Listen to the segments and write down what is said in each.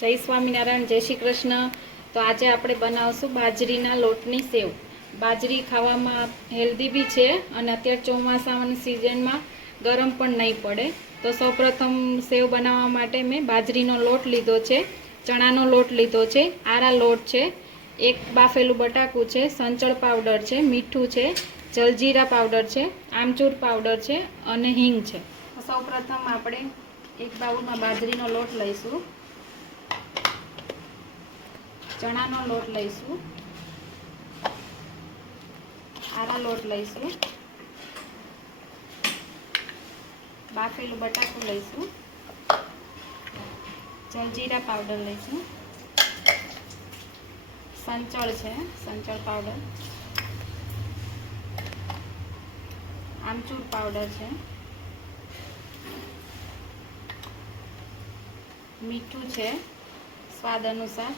જય સ્વામિનારાયણ, જય શ્રી કૃષ્ણ। તો આજે આપણે બનાવશું બાજરીના લોટની સેવ। બાજરી ખાવામાં હેલ્ધી બી છે અને અત્યારે ચોમાસાની સિઝનમાં ગરમ પણ નહીં પડે। તો સૌપ્રથમ સેવ બનાવવા માટે મેં બાજરીનો લોટ લીધો છે, ચણાનો લોટ લીધો છે, આરા લોટ છે, એક બાફેલું બટાકું છે, સંચળ પાવડર છે, મીઠું છે, જલજીરા પાવડર છે, આમચૂર પાવડર છે અને હિંગ છે। સૌપ્રથમ આપણે એક બાઉલમાં બાજરીનો લોટ લઈશું, ચણાનો લોટ લઈશું, આરા લોટ લઈશું, બાફેલું બટાકું લઈશું, જલજીરા પાવડર લઈશું, સંચળ છે, સંચળ પાવડર, આમચૂર પાવડર છે, મીઠું છે સ્વાદ અનુસાર,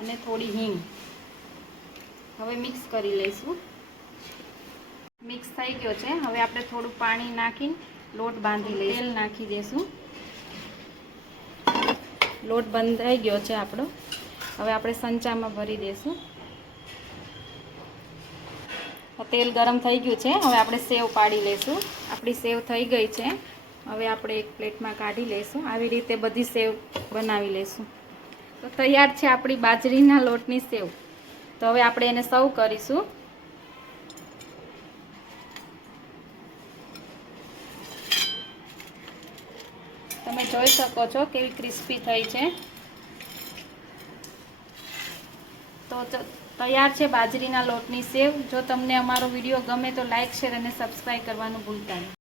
અને થોડી હિંગ। હવે મિક્સ કરી લઈશું। મિક્સ થઈ ગયો છે। હવે આપણે થોડું પાણી નાખીને લોટ બાંધી લઈશું। તેલ નાખી દઈશું। લોટ બંધાઈ ગયો છે આપણો। હવે આપણે સંચામાં ભરી દઈશું। તેલ ગરમ થઈ ગયું છે। હવે આપણે સેવ પાડી લઈશું। આપણી સેવ થઈ ગઈ છે। હવે આપણે એક પ્લેટમાં કાઢી લઈશું। આવી રીતે બધી સેવ બનાવી લઈશું। તો તૈયાર છે આપણી બાજરીના લોટની સેવ। તો હવે આપણે એને સર્વ કરીશું। તમે જોઈ શકો છો કેવી ક્રિસ્પી થઈ છે। તો તૈયાર છે બાજરીના લોટની સેવ। જો તમને અમારો વિડીયો ગમે તો લાઈક, શેર અને સબસ્ક્રાઈબ કરવાનું ભૂલતા નહીં।